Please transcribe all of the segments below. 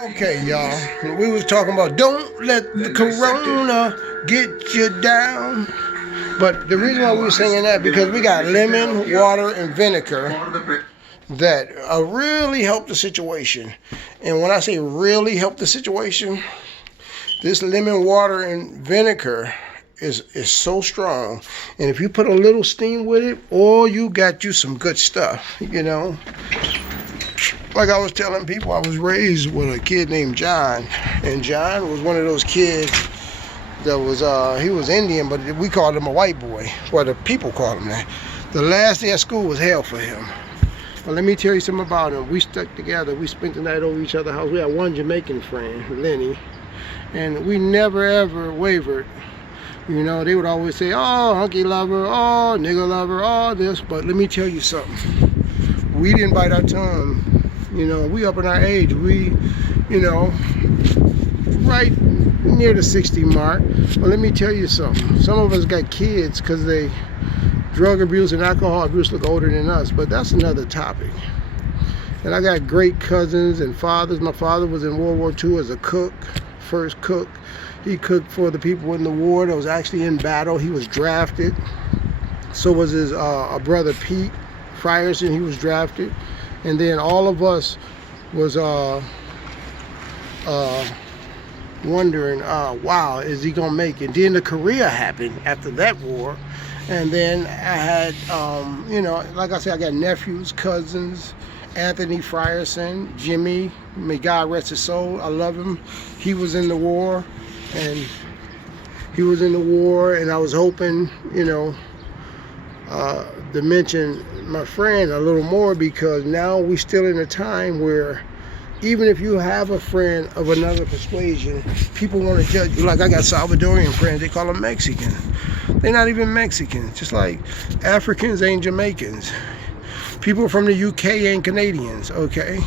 Okay, y'all. We was talking about don't let the corona get you down. But the reason why we were singing that because we got lemon, water, and vinegar that really help the situation. And when I say really help the situation, this lemon water and vinegar is so strong. And if you put a little steam with it, oh, you got you some good stuff. Like I was telling people, I was raised with a kid named John, and John was one of those kids that was he was Indian, but we called him a white boy. Well, the people called him that. The last day at school was hell for him. But let me tell you something about him. We stuck together. We spent the night over each other's house. We had one Jamaican friend, Lenny, and we never ever wavered. They would always say, "Oh, hunky lover, oh, nigga lover, oh, this." But let me tell you something. We didn't bite our tongue. We up in our age. We, right near the 60 mark. But let me tell you something. Some of us got kids because they drug abuse and alcohol abuse look older than us. But that's another topic. And I got great cousins and fathers. My father was in World War II as a cook, first cook. He cooked for the people in the war that was actually in battle. He was drafted. So was his brother Pete Frierson. He was drafted. And then all of us was wondering, wow, is he gonna make it? Then the Korea happened after that war, and then I had, like I said, I got nephews, cousins, Anthony Frierson, Jimmy, may God rest his soul. I love him. He was in the war, and I was hoping, to mention my friend a little more because now we're still in a time where even if you have a friend of another persuasion, people want to judge you. Like I got Salvadorian friends, they call them Mexican. They're not even Mexican, just like Africans ain't Jamaicans. People from the UK ain't Canadians, okay?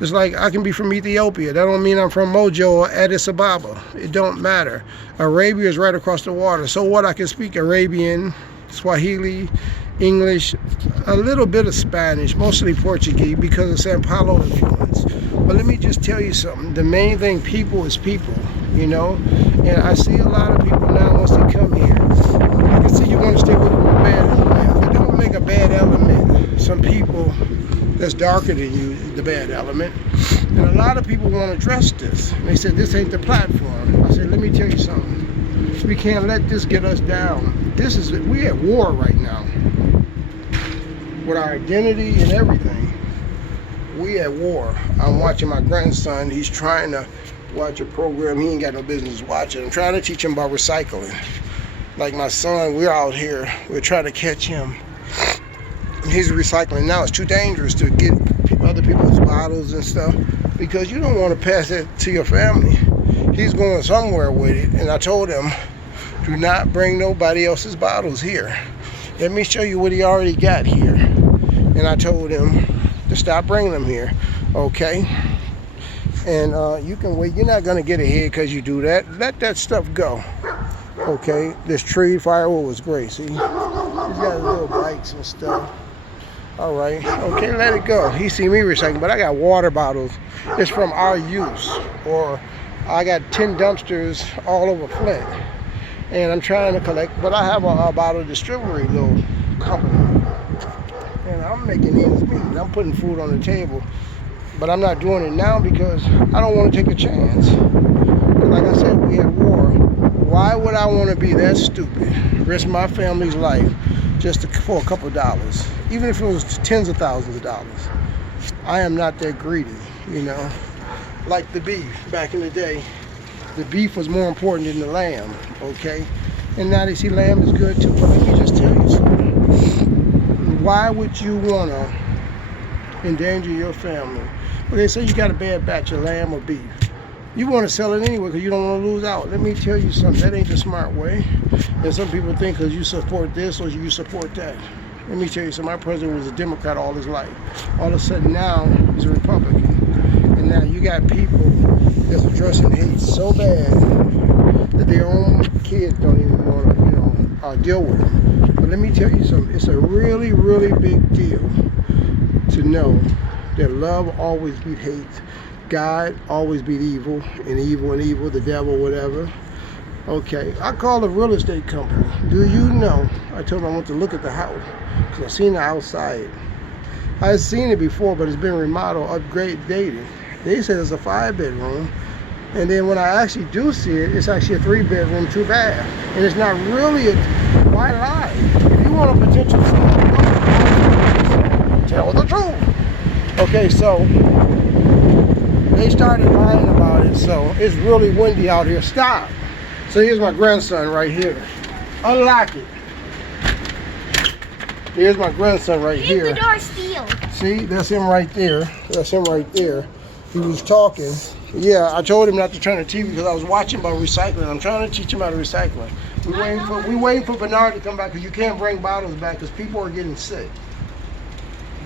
Just like I can be from Ethiopia. That don't mean I'm from Mojo or Addis Ababa. It don't matter. Arabia is right across the water. So what? I can speak Arabian, Swahili, English, a little bit of Spanish, mostly Portuguese because of Sao Paulo influence. But let me just tell you something. The main thing, people is people, And I see a lot of people now once they come here. I can see you want to stay with them bad element. But don't make a bad element. Some people that's darker than you, the bad element. And a lot of people want to address this. And they said, this ain't the platform. I said, let me tell you something. We can't let this get us down. We're at war right now. With our identity and everything. We at war. I'm watching my grandson. He's trying to watch a program he ain't got no business watching. I'm trying to teach him about recycling. Like my son, we're out here. We're trying to catch him. He's recycling now. It's too dangerous to get other people's bottles and stuff because you don't want to pass it to your family. He's going somewhere with it. And I told him, do not bring nobody else's bottles here. Let me show you what he already got here. And I told him to stop bringing them here, okay? And you can wait. You're not going to get ahead because you do that. Let that stuff go, okay? This tree firewood was great, see? He's got little bikes and stuff. All right, okay, let it go. He see me recycling, but I got water bottles. It's from our use. Or I got 10 dumpsters all over Flint. And I'm trying to collect, but I have a bottle distillery little company. And I'm making ends meet. I'm putting food on the table. But I'm not doing it now because I don't want to take a chance. But like I said, we at war. Why would I want to be that stupid? Risk my family's life just for a couple dollars. Even if it was tens of thousands of dollars. I am not that greedy, Like the beef back in the day. The beef was more important than the lamb, okay? And now they see lamb is good too. But let me just tell you something. Why would you want to endanger your family? Well, they say you got a bad batch of lamb or beef. You want to sell it anyway because you don't want to lose out. Let me tell you something. That ain't the smart way. And some people think because you support this or you support that. Let me tell you something. My president was a Democrat all his life. All of a sudden now he's a Republican. And now you got people that's addressing hate so bad that their own kids don't even want to, deal with them. But let me tell you something. It's a really, really big deal to know that love always beats hate. God always beat evil, and evil, the devil, whatever. Okay, I called a real estate company. Do you know? I told them I want to look at the house because I seen the outside. I had seen it before, but it's been remodeled, upgraded. They said it's a 5-bedroom, and then when I actually do see it, it's actually a 3-bedroom, 2-bath, and it's not really a. Why lie? If you want a potential seller, tell the truth. Okay, so they started lying about it. So it's really windy out here. Stop. So here's my grandson right here. Unlock it. Here's my grandson right here. Leave the door sealed. See, that's him right there. That's him right there. He was talking. Yeah, I told him not to turn the TV because I was watching about recycling. I'm trying to teach him how to recycle. We waiting for Bernard to come back because you can't bring bottles back because people are getting sick.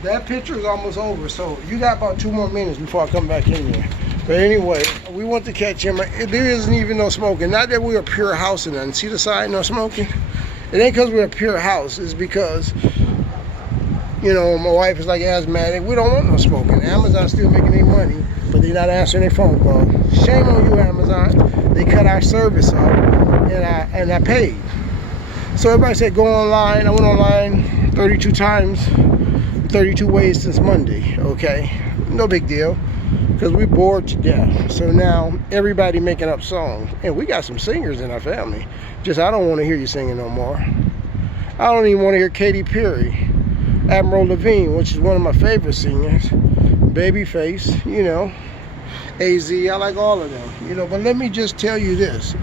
That picture is almost over, so you got about 2 more minutes before I come back in here. But anyway, we want to catch him. There isn't even no smoking. Not that we're a pure house and nothing. See the sign, no smoking? It ain't because we're a pure house. It's because, you know, my wife is like asthmatic. We don't want no smoking. Amazon's still making their money, but they're not answering their phone calls. Shame on you, Amazon. They cut our service off, and I paid. So everybody said go online. I went online 32 times. 32 ways since Monday, okay? No big deal, because we bored to death. So now everybody making up songs, and we got some singers in our family. Just I don't want to hear you singing no more. I don't even want to hear Katy Perry, Admiral Levine, which is one of my favorite singers, Babyface, you know, AZ, I like all of them, you know. But let me just tell you this,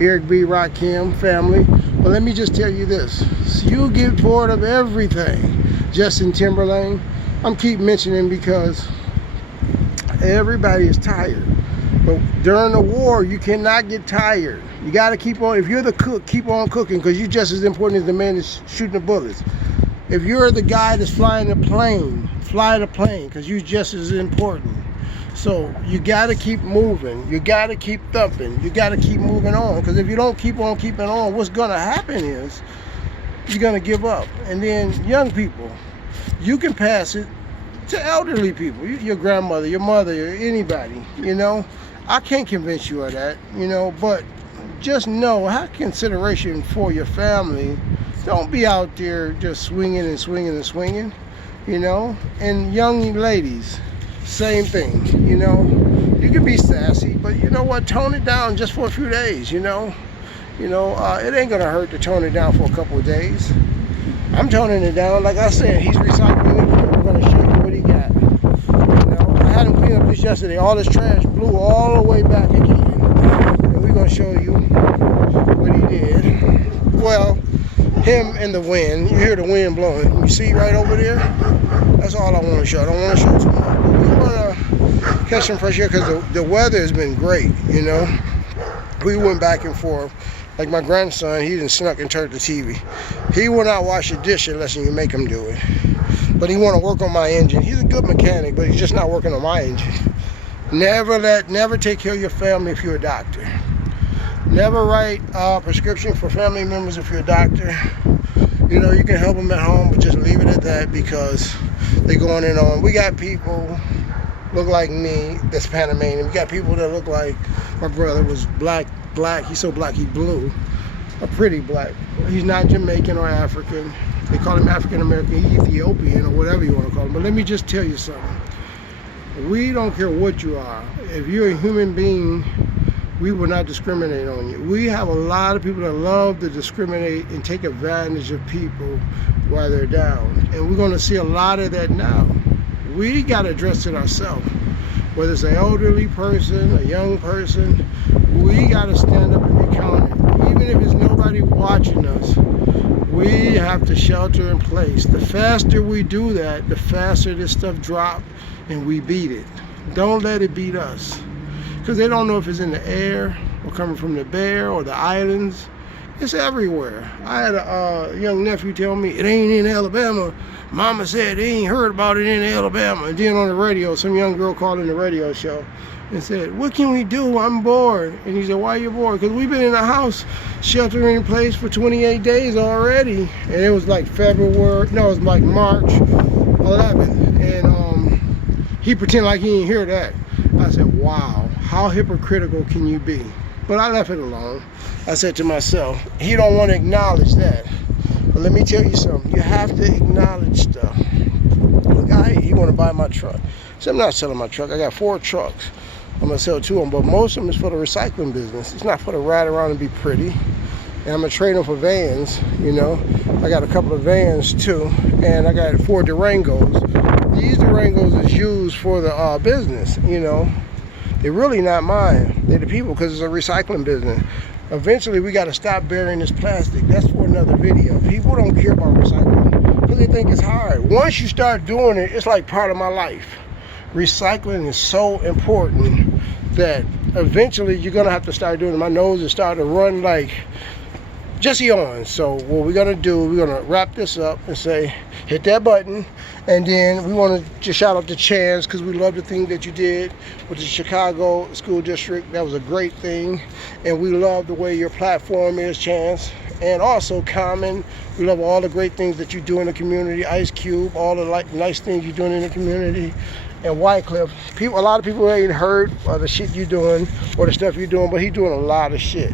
Eric B, Rakim, family, but let me just tell you this, so you get bored of everything. Justin Timberlake, I'm keep mentioning because everybody is tired. But during the war, you cannot get tired. You got to keep on. If you're the cook, keep on cooking because you're just as important as the man that's shooting the bullets. If you're the guy that's flying the plane, fly the plane because you're just as important. So you got to keep moving. You got to keep thumping. You got to keep moving on because if you don't keep on keeping on, what's going to happen is you're going to give up. And then young people, you can pass it to elderly people, your grandmother, your mother, or anybody, you know. I can't convince you of that, you know, but just know, have consideration for your family. Don't be out there just swinging and swinging and swinging, you know. And young ladies, same thing, you know. You can be sassy, but you know what, tone it down just for a few days, you know. You know, it ain't gonna hurt to tone it down for a couple of days. I'm toning it down. Like I said, he's recycling it. We're gonna show you what he got. You know, I had him clean up this yesterday. All this trash blew all the way back again. And we're gonna show you what he did. Well, him and the wind. You hear the wind blowing. You see right over there? That's all I want to show. I don't want to show too much. But we want to catch some fresh air because the weather has been great, you know. We went back and forth. Like my grandson, he done snuck and turned the TV. He will not wash a dish unless you make him do it. But he want to work on my engine. He's a good mechanic, but he's just not working on my engine. Never take care of your family if you're a doctor. Never write a prescription for family members if you're a doctor. You know, you can help them at home, but just leave it at that because they're going in on. We got people look like me that's Panamanian. We got people that look like my brother was black, he's so black he blue, a pretty black. He's not Jamaican or African. They call him African American, Ethiopian, or whatever you want to call him. But let me just tell you something. We don't care what you are. If you're a human being, we will not discriminate on you. We have a lot of people that love to discriminate and take advantage of people while they're down. And we're going to see a lot of that now. We got to address it ourselves. Whether it's an elderly person, a young person, we got to stand up and be counted. Even if it's nobody watching us, we have to shelter in place. The faster we do that, the faster this stuff drops and we beat it. Don't let it beat us. Because they don't know if it's in the air or coming from the bear or the islands. It's everywhere. I had a young nephew tell me, it ain't in Alabama. Mama said they ain't heard about it in Alabama. And then on the radio, some young girl called in the radio show and said, what can we do? I'm bored. And he said, why are you bored? Because we've been in the house sheltering in place for 28 days already. And it was like February, no, it was like March 11th. And he pretended like he didn't hear that. I said, wow, how hypocritical can you be? But I left it alone. I said to myself, he don't want to acknowledge that. But let me tell you something. You have to acknowledge stuff. The guy, he want to buy my truck. So I'm not selling my truck. I got 4 trucks. I'm going to sell 2 of them. But most of them is for the recycling business. It's not for to ride around and be pretty. And I'm going to trade them for vans, you know. I got a couple of vans too. And I got 4 Durangos. These Durangos is used for the business, you know. They're really not mine. They're the people, because it's a recycling business. Eventually, we got to stop burying this plastic. That's for another video. People don't care about recycling because they think it's hard. Once you start doing it, it's like part of my life. Recycling is so important that eventually you're going to have to start doing it. My nose is starting to run like Jesse Owens. So what we're going to do, we're going to wrap this up and say, hit that button. And then we want to just shout out to Chance, because we love the thing that you did with the Chicago School District. That was a great thing. And we love the way your platform is, Chance. And also Common. We love all the great things that you do in the community. Ice Cube, all the nice things you're doing in the community. And Wycliffe. A lot of people ain't heard of the shit you're doing or the stuff you're doing, but he's doing a lot of shit.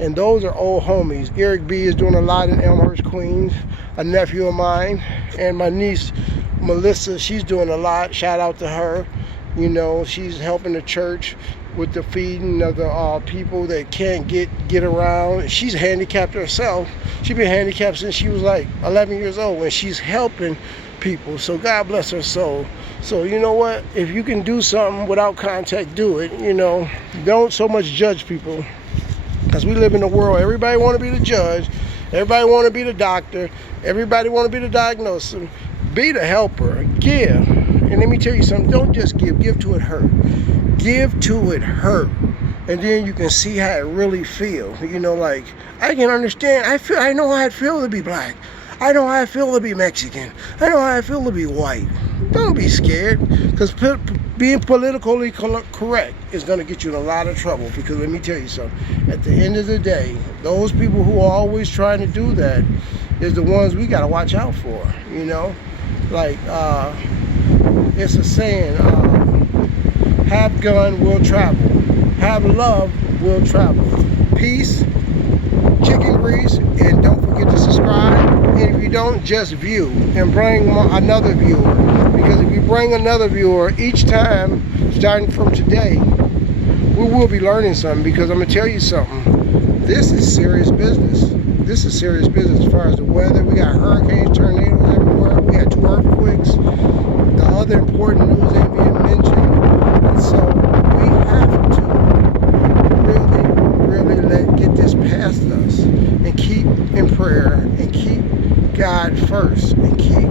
And those are old homies. Eric B is doing a lot in Elmhurst, Queens. A nephew of mine. And my niece, Melissa, she's doing a lot. Shout out to her. You know, she's helping the church with the feeding of the people that can't get around. She's handicapped herself. She's been handicapped since she was like 11 years old, and she's helping people. So God bless her soul. So you know what? If you can do something without contact, do it. You know, don't so much judge people, because we live in a world. Everybody want to be the judge. Everybody want to be the doctor. Everybody want to be the diagnoser. Be the helper. Give. And let me tell you something. Don't just give. Give to it hurt. Give to it hurt. And then you can see how it really feels. You know, like, I can understand. I know how it feels to be black. I know how I feel to be Mexican. I know how I feel to be white. Don't be scared, because being politically correct is going to get you in a lot of trouble. Because let me tell you something. At the end of the day, those people who are always trying to do that is the ones we got to watch out for. You know, like it's a saying: have gun, will travel. Have love, will travel. Peace, chicken grease, and don't forget to subscribe. And if you don't, just view and bring another viewer. Because if you bring another viewer each time, starting from today, we will be learning something. Because I'm going to tell you something. This is serious business. This is serious business as far as the weather. We got hurricanes, tornadoes everywhere. We had 2 earthquakes. The other important news ain't being mentioned. And so we have to really get this past us and keep in prayer and keep God first and keep